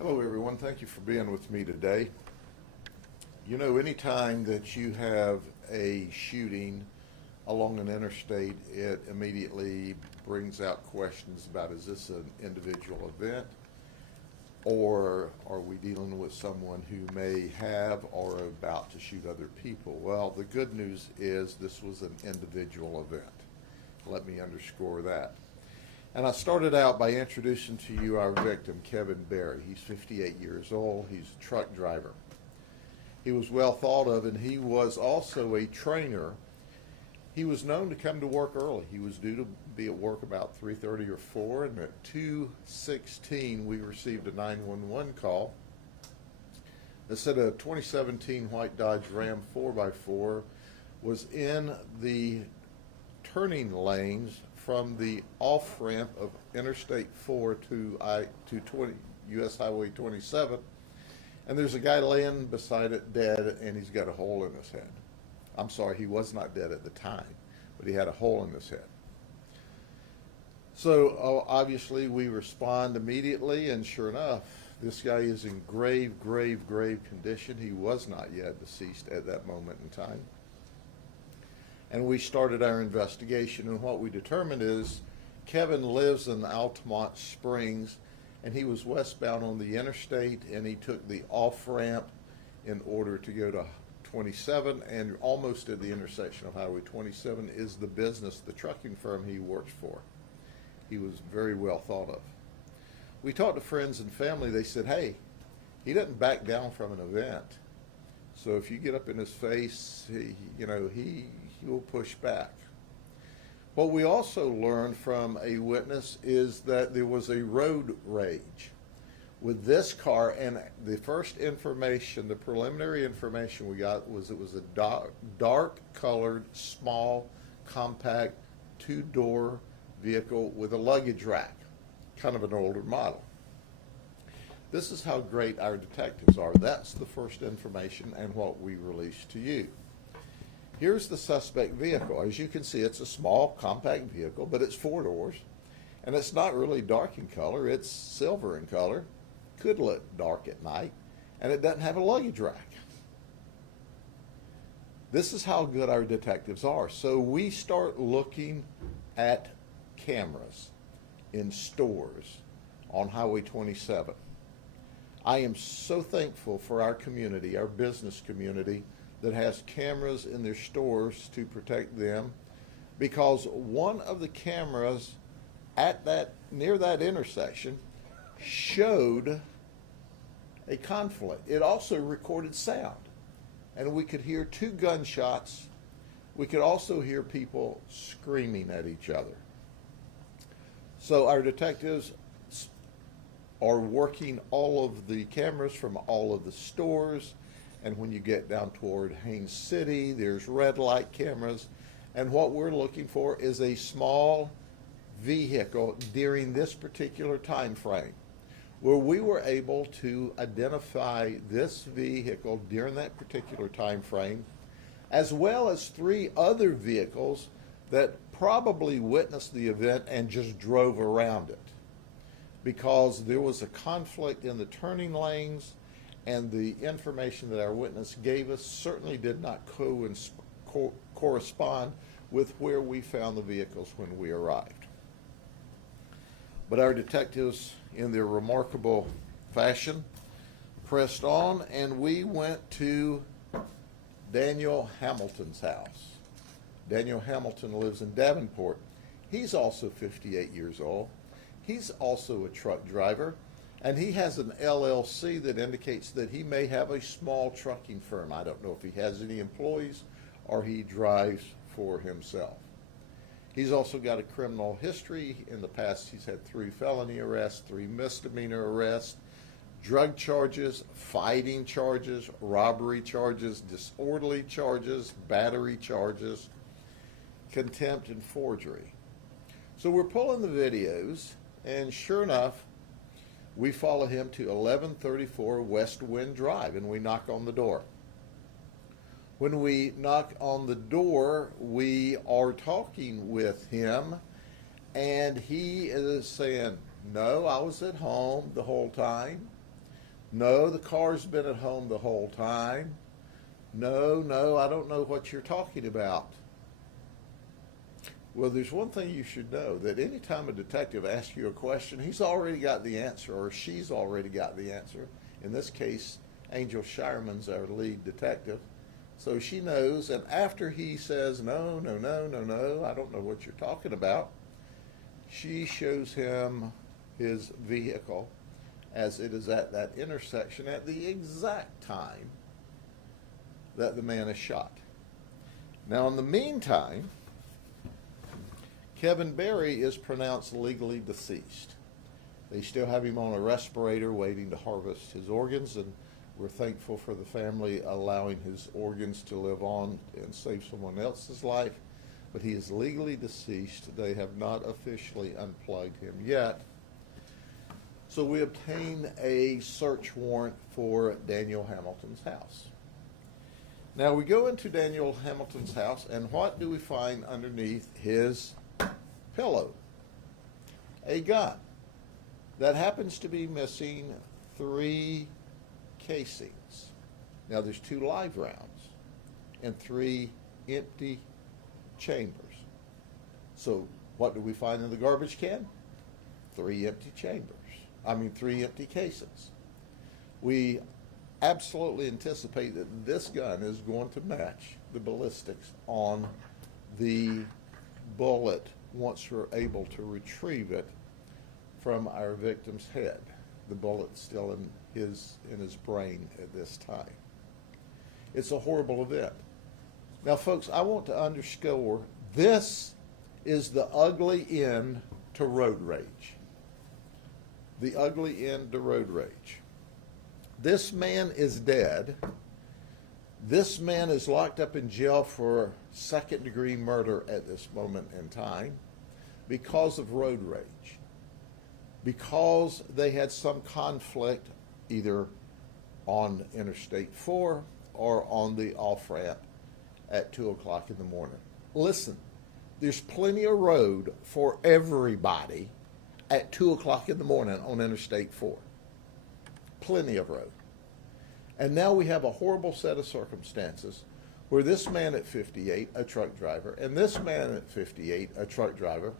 Hello, everyone. Thank you for being with me today. You know, anytime that you have a shooting along an interstate, it immediately brings out questions about, is this an individual event, or are we dealing with someone who may have or are about to shoot other people? Well, the good news is this was an individual event. Let me underscore that. And I started out by introducing to you our victim, Kevin Berry. He's 58 years old. He's a truck driver. He was well thought of, and he was also a trainer. He was known to come to work early. He was due to be at work about 3:30 or 4, and at 2:16 we received a 911 call that said a 2017 white Dodge Ram 4x4 was in the turning lanes from the off-ramp of Interstate 4 to US Highway 27, and there's a guy laying beside it dead, and he's got a hole in his head. I'm sorry, he was not dead at the time, but he had a hole in his head. So obviously we respond immediately, and sure enough, this guy is in grave condition. He was not yet deceased at that moment in time. And we started our investigation, and what we determined is Kevin lives in Altamont Springs, and he was westbound on the interstate, and he took the off-ramp in order to go to 27, and almost at the intersection of Highway 27 is the business, the trucking firm he works for. He was very well thought of. We talked to friends and family. They said, hey, he doesn't back down from an event. So if you get up in his face, he will push back. What we also learned from a witness is that there was a road rage with this car, and the first information, the preliminary information we got was it was a dark colored, small, compact, two-door vehicle with a luggage rack, kind of an older model. This is how great our detectives are. That's the first information and what we released to you. Here's the suspect vehicle. As you can see, it's a small, compact vehicle, but it's four doors, and it's not really dark in color. It's silver in color. Could look dark at night, and it doesn't have a luggage rack. This is how good our detectives are. So we start looking at cameras in stores on Highway 27. I am so thankful for our community, our business community, that has cameras in their stores to protect them, because one of the cameras near that intersection showed a conflict. It also recorded sound, and we could hear two gunshots. We could also hear people screaming at each other. So our detectives are working all of the cameras from all of the stores, and when you get down toward Haines City, there's red light cameras, and what we're looking for is a small vehicle during this particular time frame, where we were able to identify this vehicle during that particular time frame, as well as three other vehicles that probably witnessed the event and just drove around it, because there was a conflict in the turning lanes, and the information that our witness gave us certainly did not correspond with where we found the vehicles when we arrived. But our detectives, in their remarkable fashion, pressed on, and we went to Daniel Hamilton's house. Daniel Hamilton lives in Davenport. He's also 58 years old. He's also a truck driver, and he has an LLC that indicates that he may have a small trucking firm. I don't know if he has any employees or he drives for himself. He's also got a criminal history. In the past, he's had 3 felony arrests, 3 misdemeanor arrests, drug charges, fighting charges, robbery charges, disorderly charges, battery charges, contempt, and forgery. So we're pulling the videos, and sure enough, we follow him to 1134 West Wind Drive, and we knock on the door. When we knock on the door, we are talking with him, and he is saying, no, I was at home the whole time. No, the car's been at home the whole time. No, no, I don't know what you're talking about. Well, there's one thing you should know, that anytime a detective asks you a question, he's already got the answer, or she's already got the answer. In this case, Angel Shireman's our lead detective. So she knows, and after he says, no, no, no, no, no, I don't know what you're talking about, she shows him his vehicle as it is at that intersection at the exact time that the man is shot. Now, in the meantime, Kevin Berry is pronounced legally deceased. They still have him on a respirator waiting to harvest his organs, and we're thankful for the family allowing his organs to live on and save someone else's life. But he is legally deceased. They have not officially unplugged him yet. So we obtain a search warrant for Daniel Hamilton's house. Now we go into Daniel Hamilton's house, and what do we find underneath his pillow? A gun that happens to be missing 3 casings. Now there's 2 live rounds and 3 empty chambers. So what do we find in the garbage can? 3 empty chambers. 3 empty cases. We absolutely anticipate that this gun is going to match the ballistics on the bullet once we're able to retrieve it from our victim's head. The bullet's still in his brain at this time. It's a horrible event. Now, folks, I want to underscore, this is the ugly end to road rage. The ugly end to road rage. This man is dead. This man is locked up in jail for second-degree murder at this moment in time because of road rage. Because they had some conflict either on Interstate 4 or on the off-ramp at 2 o'clock in the morning. Listen, there's plenty of road for everybody at 2 o'clock in the morning on Interstate 4. Plenty of road. And now we have a horrible set of circumstances where this man at 58, a truck driver, and this man at 58, a truck driver,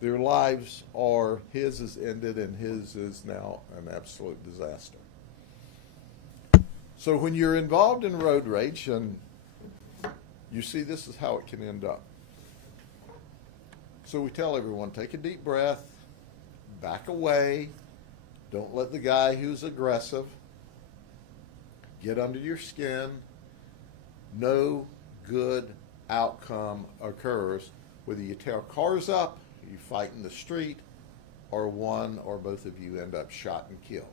their lives are, his is ended and his is now an absolute disaster. So when you're involved in road rage, and you see this is how it can end up. So we tell everyone, take a deep breath, back away, don't let the guy who's aggressive get under your skin. No good outcome occurs whether you tear cars up, you fight in the street, or one or both of you end up shot and killed.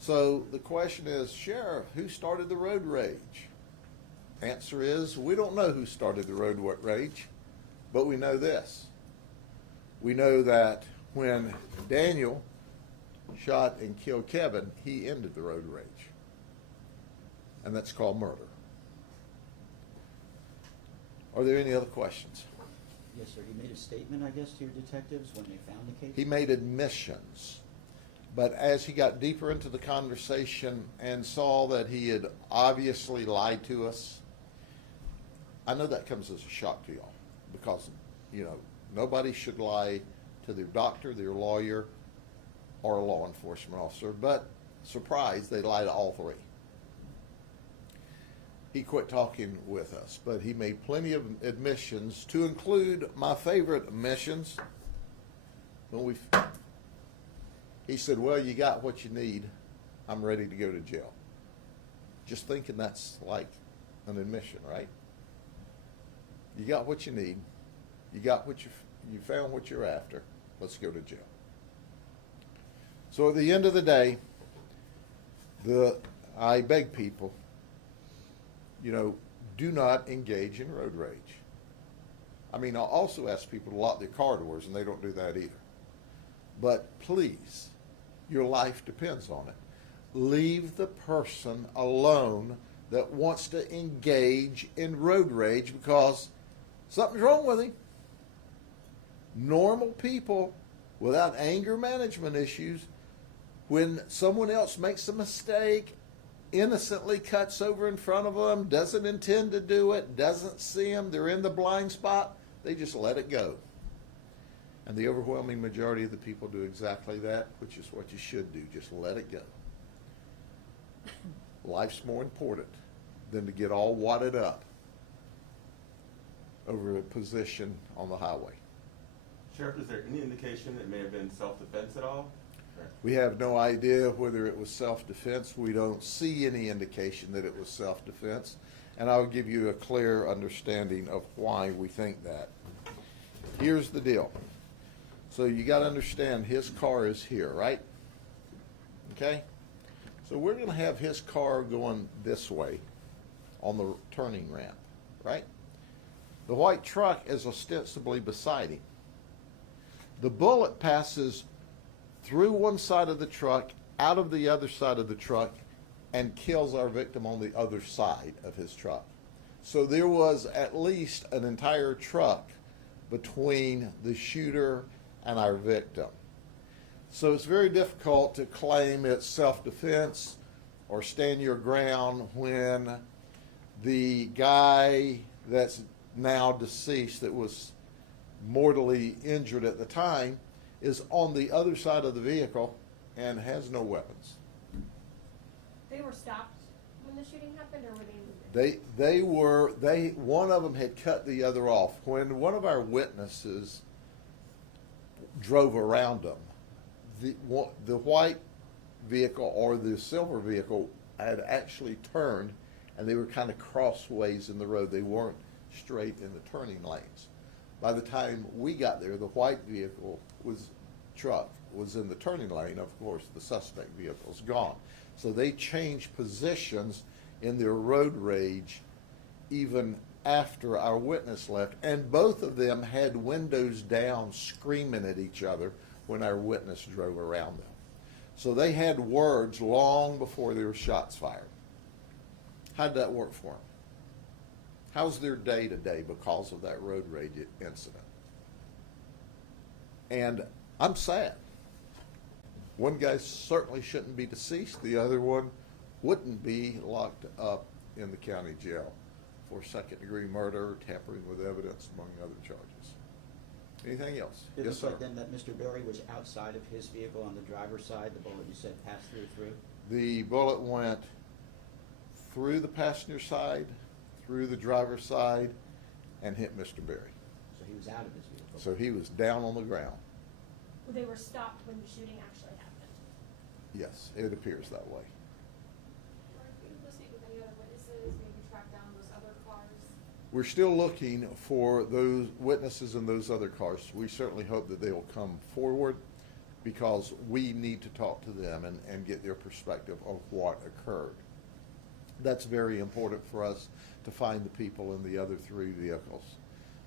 So the question is, Sheriff, who started the road rage? Answer is, we don't know who started the road rage, but we know this. We know that when Daniel shot and killed Kevin, he ended the road rage. And that's called murder. Are there any other questions? Yes, sir. He made a statement, I guess, to your detectives when they found the case? He made admissions. But as he got deeper into the conversation and saw that he had obviously lied to us, I know that comes as a shock to y'all because, nobody should lie to their doctor, their lawyer, or a law enforcement officer. But, surprise, they lie to all 3. He quit talking with us, but he made plenty of admissions, to include my favorite admissions. He said, well, you got what you need. I'm ready to go to jail. Just thinking that's like an admission, right? You got what you need. You got what you found what you're after. Let's go to jail. So at the end of the day, I beg people, do not engage in road rage. I'll also ask people to lock their car doors, and they don't do that either. But please, your life depends on it. Leave the person alone that wants to engage in road rage because something's wrong with him. Normal people without anger management issues When someone else makes a mistake, innocently cuts over in front of them, doesn't intend to do it, doesn't see them, they're in the blind spot, they just let it go. And the overwhelming majority of the people do exactly that, which is what you should do. Just let it go. Life's more important than to get all wadded up over a position on the highway. Sheriff, is there any indication it may have been self-defense at all? We have no idea whether it was self-defense. We don't see any indication that it was self-defense. And I'll give you a clear understanding of why we think that. Here's the deal. So you got to understand his car is here, right? Okay? So we're going to have his car going this way on the turning ramp, right? The white truck is ostensibly beside him. The bullet passes through one side of the truck, out of the other side of the truck, and kills our victim on the other side of his truck. So there was at least an entire truck between the shooter and our victim. So it's very difficult to claim it's self-defense or stand your ground when the guy that's now deceased, that was mortally injured at the time, is on the other side of the vehicle and has no weapons. They were stopped when the shooting happened, or were they moving? One of them had cut the other off. When one of our witnesses drove around them, the white vehicle or the silver vehicle had actually turned, and they were kind of crossways in the road. They weren't straight in the turning lanes. By the time we got there, the white vehicle truck was in the turning lane. Of course, the suspect vehicle's gone. So they changed positions in their road rage even after our witness left. And both of them had windows down screaming at each other when our witness drove around them. So they had words long before there were shots fired. How'd that work for them? How's their day to day because of that road rage incident? And I'm sad. One guy certainly shouldn't be deceased. The other one wouldn't be locked up in the county jail for second-degree murder, tampering with evidence, among other charges. Anything else? It Yes, looks sir. like then that Mr. Berry was outside of his vehicle on the driver's side. The bullet, you said, passed through. The bullet went through the passenger side, through the driver's side, and hit Mr. Berry. So he was out of his vehicle. So he was down on the ground. Well, they were stopped when the shooting actually happened. Yes, it appears that way. Are you listening with any other witnesses, maybe track down those other cars? We're still looking for those witnesses in those other cars. We certainly hope that they will come forward, because we need to talk to them and get their perspective of what occurred. That's very important for us to find the people in the other three vehicles.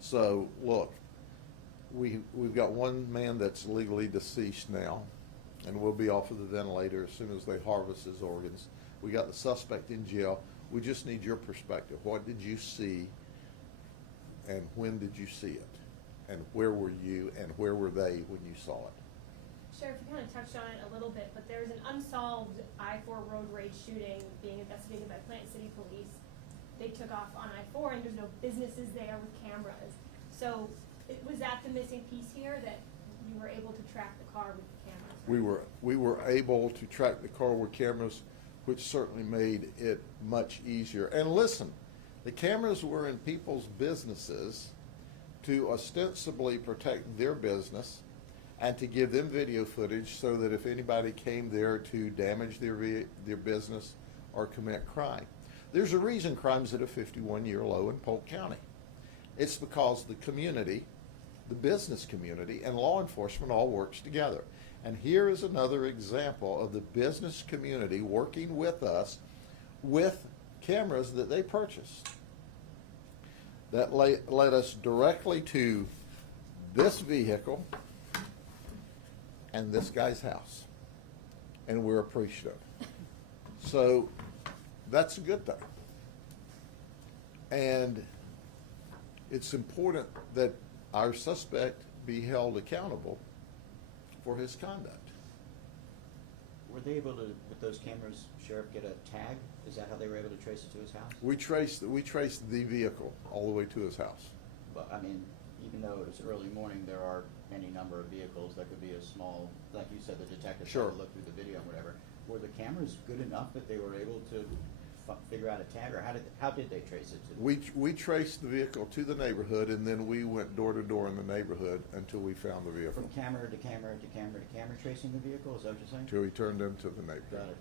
So, look, we've got one man that's legally deceased now, and will be off of the ventilator as soon as they harvest his organs. We got the suspect in jail. We just need your perspective. What did you see, and when did you see it? And where were you, and where were they when you saw it? Sheriff, you kind of touched on it a little bit, but there's an unsolved I-4 road rage shooting being investigated by Plant City Police. They took off on I-4, and there's no businesses there with cameras. So was that the missing piece here, that you were able to track the car with the cameras? We were able to track the car with cameras, which certainly made it much easier. And listen, the cameras were in people's businesses to ostensibly protect their business and to give them video footage so that if anybody came there to damage their business or commit crime. There's a reason crime's at a 51-year low in Polk County. It's because the community, the business community, and law enforcement all works together. And here is another example of the business community working with us with cameras that they purchased that led us directly to this vehicle and this guy's house. And we're appreciative. So that's a good thing. And it's important that our suspect be held accountable for his conduct. Were they able to, with those cameras, Sheriff, get a tag? Is that how they were able to trace it to his house? We traced the vehicle all the way to his house. But, I mean, even though it was early morning, there are any number of vehicles. That could be a small, like you said, the detectives had Sure. to look through the video and whatever. Were the cameras good enough that they were able to figure out a tag, or how did they trace it to? We traced the vehicle to the neighborhood, and then we went door to door in the neighborhood until we found the vehicle. From camera to camera to camera to camera, tracing the vehicle, is that what you're saying? Until we turned into the Got neighborhood.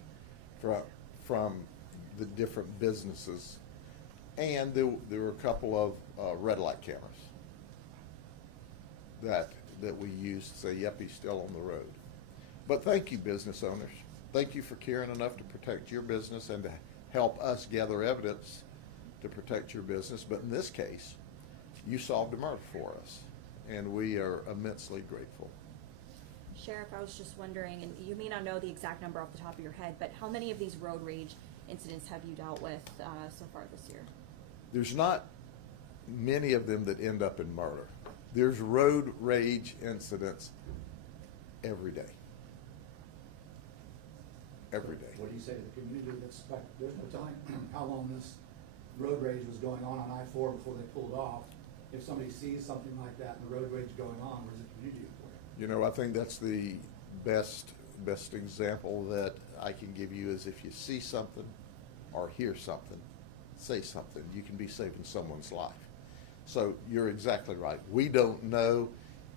it. From the different businesses. And there were a couple of red light cameras that we used to say, yep, he's still on the road. But thank you, business owners. Thank you for caring enough to protect your business and to help us gather evidence to protect your business. But in this case, you solved a murder for us, and we are immensely grateful. Sheriff, I was just wondering, and you may not know the exact number off the top of your head, but how many of these road rage incidents have you dealt with so far this year? There's not many of them that end up in murder. There's road rage incidents every day. Every day. What do you say to the community that's, like, there's no telling how long this road rage was going on I-4 before they pulled off. If somebody sees something like that and the road rage going on, where's the community for you? You know, I think that's the best example that I can give you is if you see something or hear something, say something. You can be saving someone's life. So you're exactly right. We don't know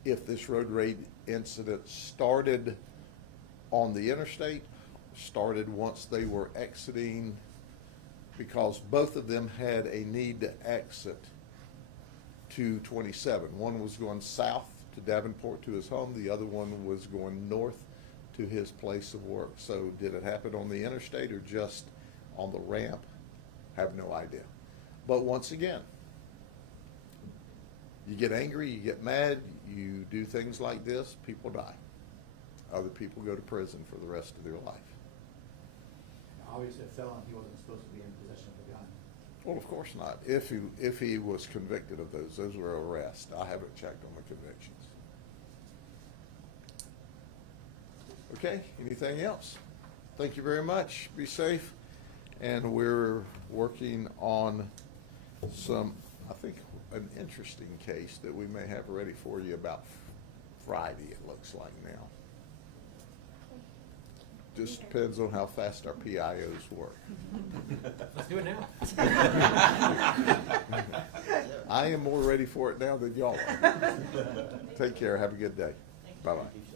if this road rage incident started on the interstate, started once they were exiting, because both of them had a need to exit to 27. One was going south to Davenport to his home. The other one was going north to his place of work. So did it happen on the interstate or just on the ramp? Have no idea. But once again, you get angry, you get mad, you do things like this, people die. Other people go to prison for the rest of their life. Obviously, a felon, he wasn't supposed to be in possession of a gun. Well, of course not. If he was convicted of those were arrests. I haven't checked on the convictions. Okay, anything else? Thank you very much. Be safe. And we're working on some, I think, an interesting case that we may have ready for you about Friday, it looks like now. Just depends on how fast our PIOs work. Let's do it now. I am more ready for it now than y'all are. Take care. Have a good day. Bye-bye. Thank you,